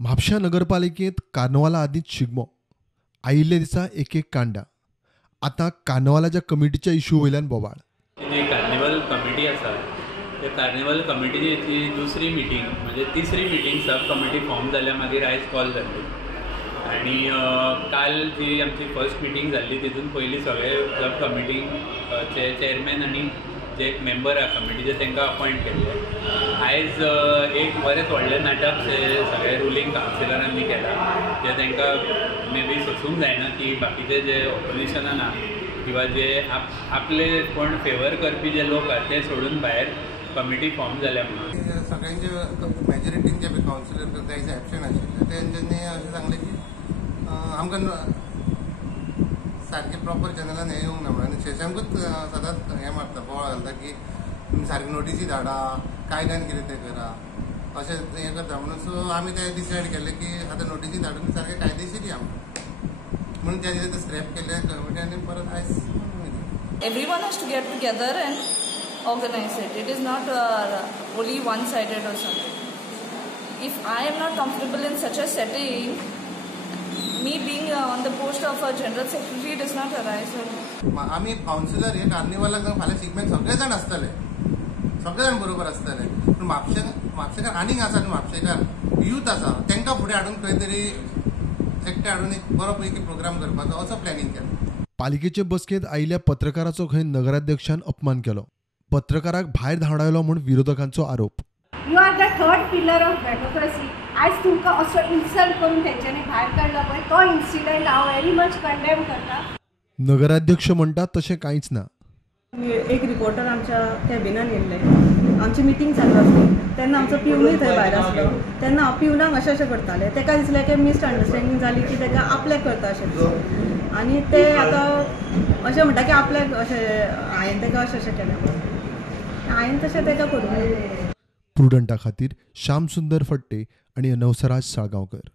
म्हापशा नगरपालिकेत कार्नवाला आदींच शिगमो आयिल्ले दिसा एक कांडा आतां कार्नवालाच्या कमिटीच्या इशू वयल्यान बोवाळ. जी कार्निवल कमिटी आसा त्या कार्निवल कमिटीची दुसरी मिटींग म्हणजे तिसरी मिटींग सब कमिटी फॉर्म जाल्या मागीर आयज कॉल जाल्ली आनी काल जी आमची फर्स्ट मिटींग जाल्ली तितून पयलीं सगळे सब कमिटीचे चेअरमॅन आनी जे मेंबर आसा कमिटीचे तांकां अपॉयंट केल्ले. आयज एक बरेंच व्हडलें नाटक सगळे रुलींग कावन्सिलरांनी केलां जे तांकां मे बी सोंसूंक जायना की बाकीचे जे ऑपोजिशनान आसा किंवा जे आपले कोण फेवर करपी जे लोक आसा ते सोडून भायर कमिटी फॉर्म जाल्या म्हणून सगळ्यांचे मेजॉरिटीन जे कावन्सिलर कांय एबसेंट आशिल्ले तेंच्यांनी अशें सांगलें की आमकां सारकें प्रॉपर चॅनलान हें येवंक ना म्हणून शेशांकूच सदांच हें मारता बोवाळ घालता की तुमी सारकी नोटीसी धाडा कायद्यान कितें तें करा अशें हें करता म्हणून. सो आमी तें डिसायड केलें की आतां नोटीसी धाडून सारकें कायदेशीर या म्हणून त्या दिसा स्क्रॅप केले कमिटी आनी परत आयज. Everyone has to get together and organize it. It is not only one-sided or something. If I am not comfortable in such a setting, me being on the post of a general secretary does not arise. आम्ही counsellor हे कार्निवलाक जावन फाल्यां शिगम्याक सगळे जाण आसतले, सगळे जाण बरोबर आसतले. पूण म्हापशेकार आनीक आसा न्हू म्हापशेकार यूथ आसा तांकां फुडें हाडून खंय तरी एकटे हाडून एक बरो पैकी प्रोग्राम करपाचो असो प्लॅनिंग केला. पालिकेचे बसकेत आयिल्ल्या पत्रकाराचो खंय नगराध्यक्षान अपमान केलो. पत्रकाराक भायर धांवडायलो म्हूण विरोधकांचो आरोप. You are the third pillar of democracy. आयज तुमकां असो इन्सल्ट करून तेंच्यांनी भायर काडलो पळय तो इन्सिडंट हांव व्हेरी मच कंडेम करता. नगराध्यक्ष म्हणटा तशें कांयच ना. एक रिपोर्टर आमच्या कॅबिनान येयल्ले, आमची मिटींग चालू आसली तेन्ना आमचो पिवनूय थंय भायर आसलो. तेन्ना हांव पिवनाक अशें करतालें, ताका दिसलें की मिसअंडरस्टँडींग जाली की ताका आपल्याक करता अशें दिसलें आनी ते आतां अशें म्हणटा की आपल्याक अशें हांवें ताका अशें केलें. हांवें तशें ताका करूंक. प्रुडंटा खातीर श्याम सुंदर फडते आनी नवसराज साळगांवकर.